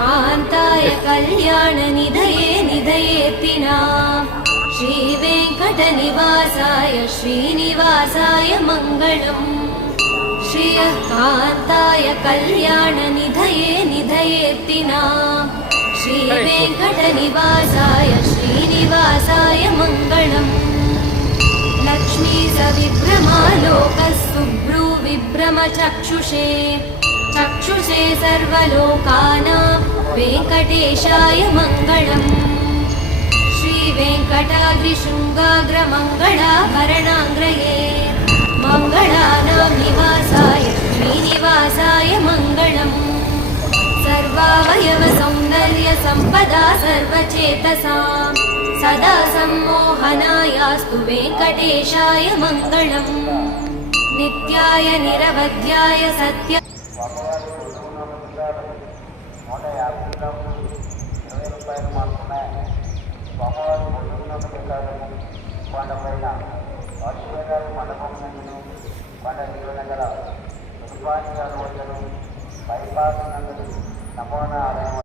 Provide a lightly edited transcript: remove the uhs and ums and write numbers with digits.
कान्ताय कल्याणनिधये निधयेत्तिना श्रीवेङ्कटनिवासाय श्रीनिवासाय मङ्गलम् श्रियः कान्ताय कल्याणनिधये निधयेत्तिना श्रीवेङ्कटनिवासाय श्रीनिवासाय मङ्गलम् लक्ष्मी सविभ्रमालोकस्सुभ्रू विभ्रमचक्षुषे चक्षुषे सर्वलोकानां वेङ्कटेशाय मङ्गलम् श्रीवेङ्कटाद्रिशृङ्गाग्रमङ्गलाभरणाङ्ग्रये मङ्गलानां निवासाय श्रीनिवासाय मङ्गलम् सर्वावयवसौन्दर्यसम्पदा सर्वचेतसां सदा सम्मोहनायास्तु वेङ्कटेशाय मङ्गलम् नित्याय निरवध्याय सत्य కొండపైన వర్షేదాలు మండపం కొండ జీవనగల